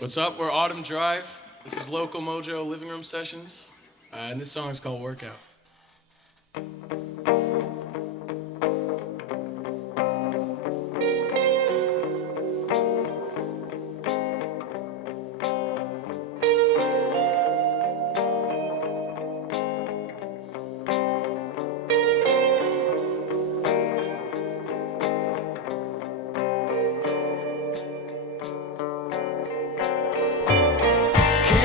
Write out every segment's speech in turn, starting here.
What's up? We're Autumn Drive. This is Local Mojo Living Room Sessions, and this song is called Workout.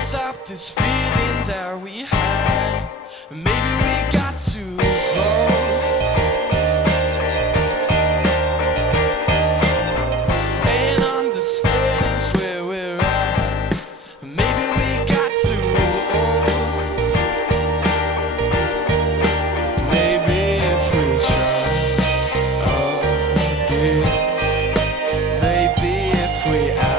Stop this feeling that we had. Maybe we got too close. And understanding's where we're at. Maybe we got too old. Maybe if we try again, maybe if we act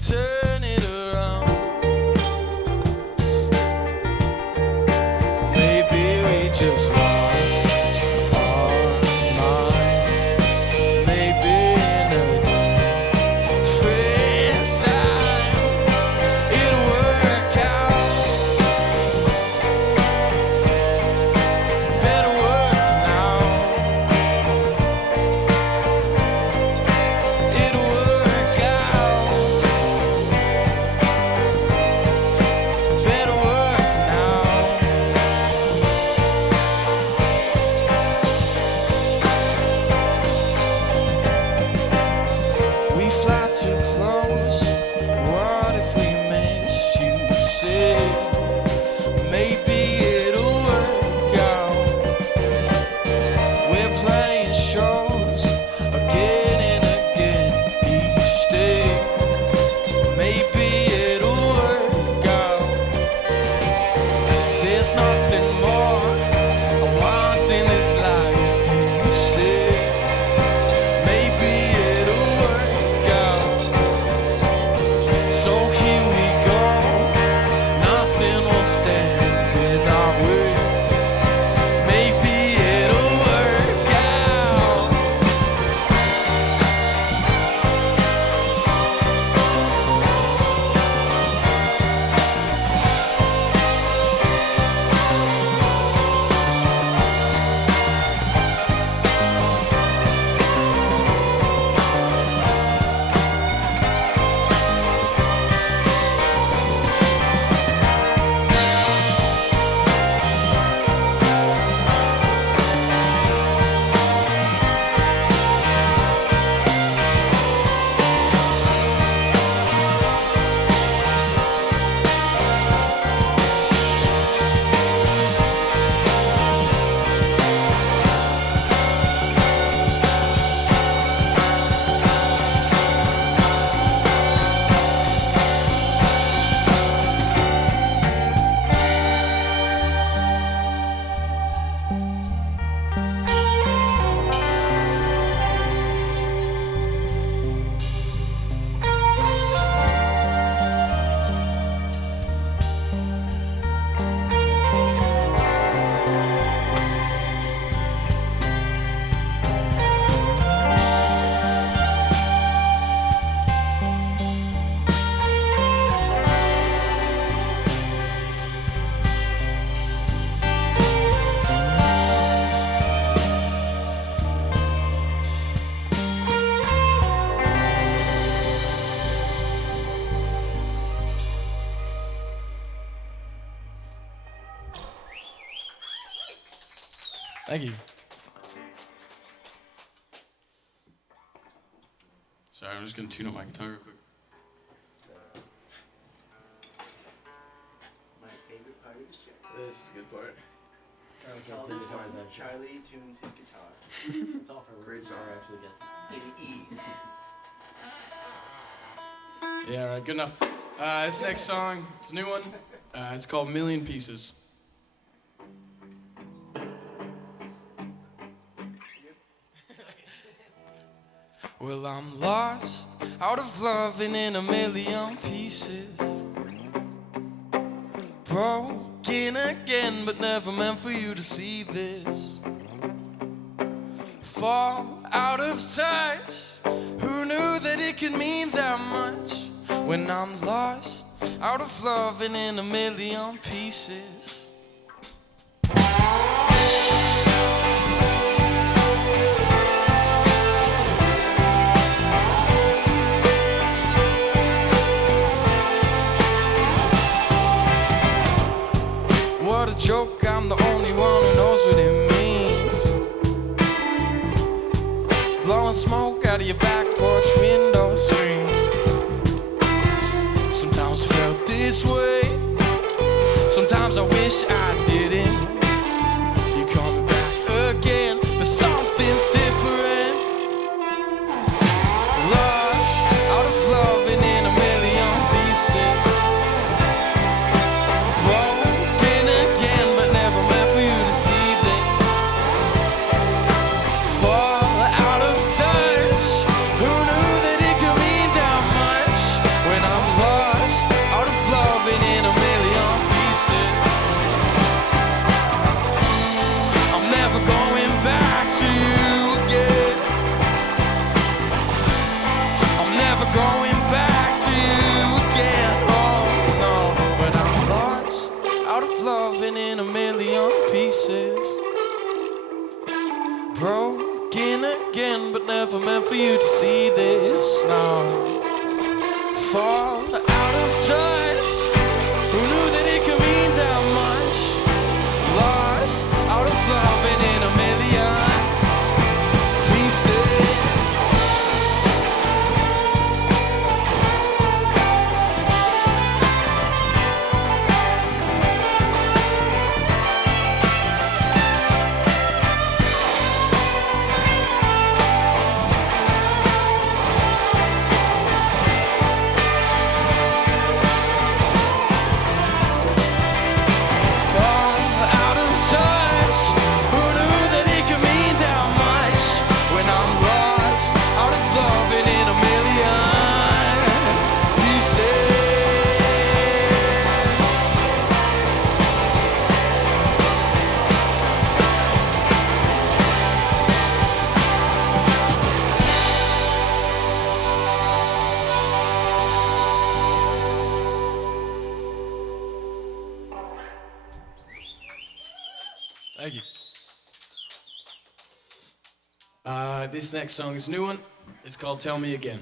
turn it around. Maybe we just lost our minds. Maybe in a different time it'll work out. Better work now. It'll work out. Better work now. We fly too close. What if we miss you? Say maybe it'll work out. We're playing shows again and again each day. Maybe it'll work out. There's nothing more I want in this life, you say. Maybe it'll work out. So here we go. Nothing will stand in our way. Maybe it'll work out. Thank you. Sorry, I'm just gonna tune up my guitar real quick. My favorite part of this track. This is a good part. Call this one Charlie tunes his guitar It's all for Great song. actually gets. in E. Yeah, all right, good enough. This next song, it's a new one. It's called Million Pieces. Well, I'm lost, out of love and in a million pieces. Broken again, but never meant for you to see this. Fall out of touch, who knew that it could mean that much? When I'm lost, out of love and in a million pieces. What a joke, I'm the only one who knows what it means. Blowing smoke out of your back porch window screen. Sometimes I felt this way, sometimes I wish I didn't. You're coming back again, but something's different. Lost, out of love and in a million pieces. Broken again, but never meant for you to see them. Fall out of touch, who knew that it could mean that much? When I'm lost, out of love and in a million pieces. I'm never going back to you again. I'm never going back to you again. Oh no, but I'm lost, out of love and in a million pieces. Broken again, but never meant for you to see this. No. Fall out of touch, who knew that it could mean that much? Lost, out of love and in a million pieces. Thank you. This next song is a new one. It's called Tell Me Again.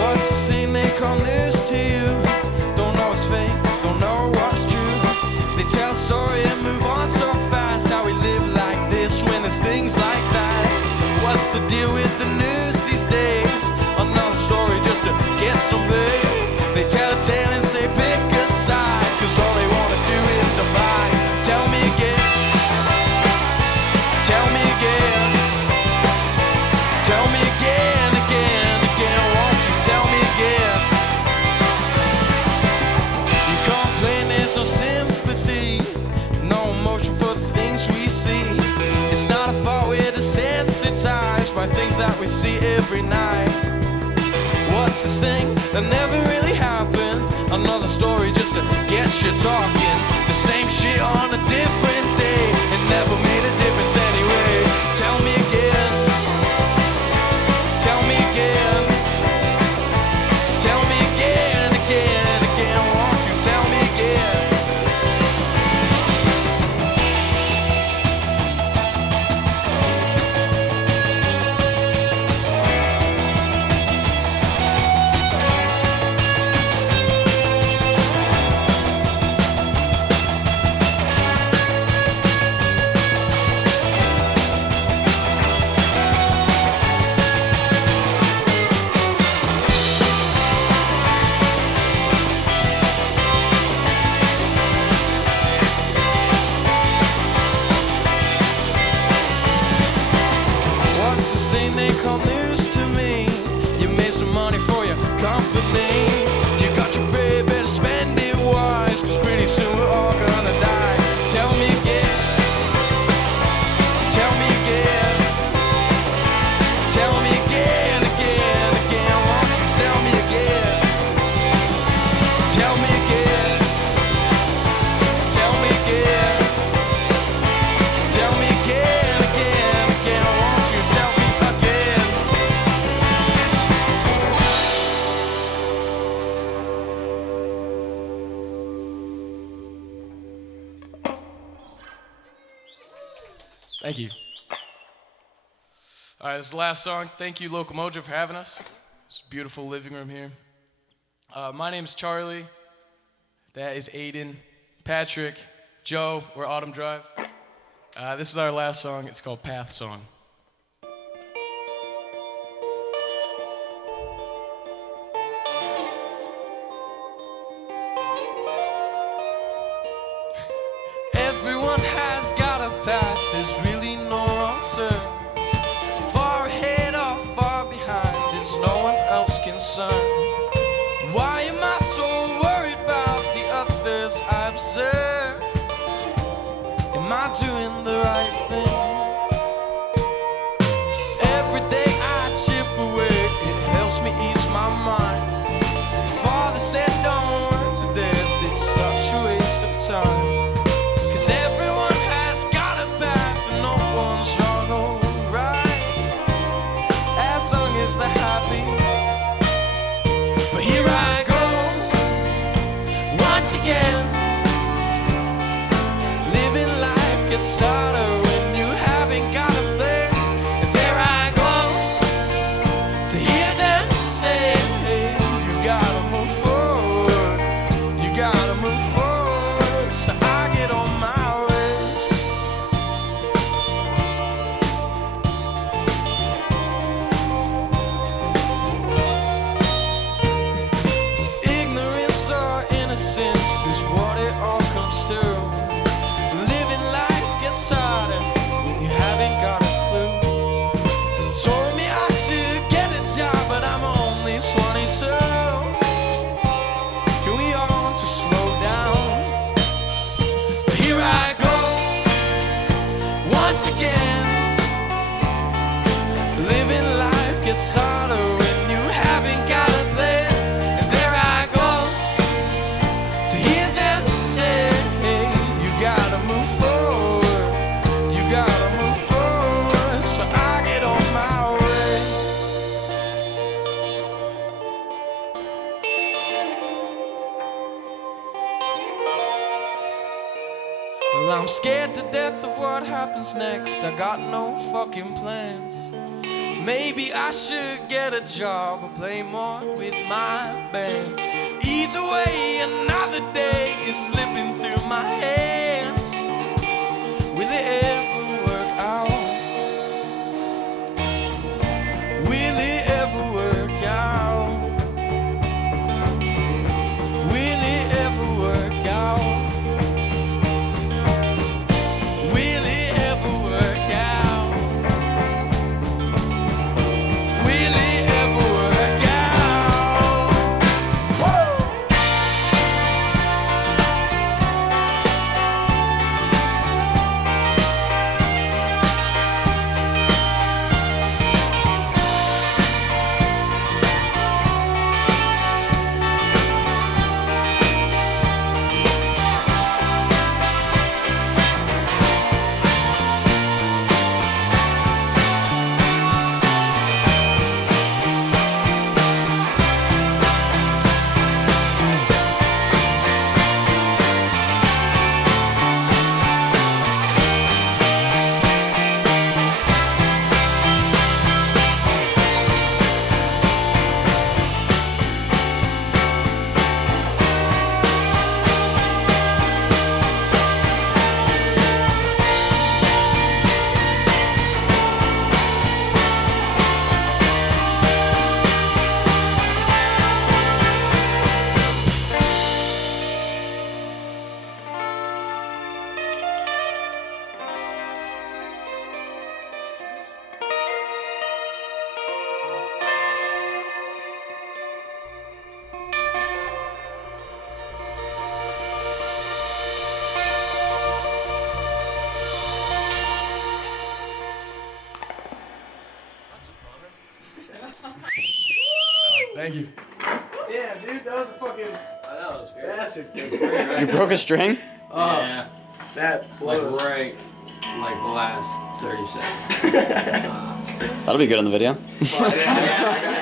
What's the scene they call news to you? Don't know what's fake, don't know what's true. They tell a story and move on so fast. How we live like this when there's things like that. What's the deal with the news these days? Another story just to get some pay. They tell a tale and say pick a side, cause all they wanna do is divide. Tell me again, tell me again, tell me again, again, again. Won't you tell me again? You complain there's no sympathy, no emotion for the things we see. It's not a fault, we're desensitized by things that we see every night. What's this thing that never really happened? Another story just to get you talking. The same shit on a different day. It never made a difference anyway. Tell me again, tell me again, tell me again, again, again. Won't you tell me again? Thank you. All right, this is the last song. Thank you, Local Mojo, for having us. It's a beautiful living room here. My name's Charlie. That is Aiden, Patrick, Joe. We're Autumn Drive. This is our last song. It's called Path Song. Everyone has got a path, there's really no wrong turn. Far ahead or far behind is no one else concerned. Why am I so worried about the others I observe? Am I doing the right thing? Every day I chip away, it helps me ease my mind. Father said don't work to death, it's such a waste of time. 'Cause everyone has got a path and no one's wrong or right, as long as they're happy. But here I go, once again. Living life gets harder when you haven't got a plan. And there I go, to hear them say, hey, you gotta move forward, you gotta move forward. So I get on my way. Ignorance or innocence is what it all comes to. Living life gets harder when you haven't got a clue. Told me I should get a job, but I'm only 22. Can we all just slow down? But here I go, once again. Living life gets harder when you haven't got a plan. And there I go, to hear them say, hey, you gotta move forward, you gotta move forward. So I get on my way. Well, I'm scared to death of what happens next. I got no fucking plans. Maybe I should get a job or play more with my band. Either way, another day is slipping through my hands. Will it ever work out? Will it ever work out? Will it ever work out? Will it ever work out? Will it ever work out? Woo! Thank you. Yeah, dude, that was a fucking I know, it was great. bastard. It was great, right? You broke a string? Oh, Yeah, that like blows. right, like the last 30 seconds. That'll be good on the video. Fuck, yeah, I got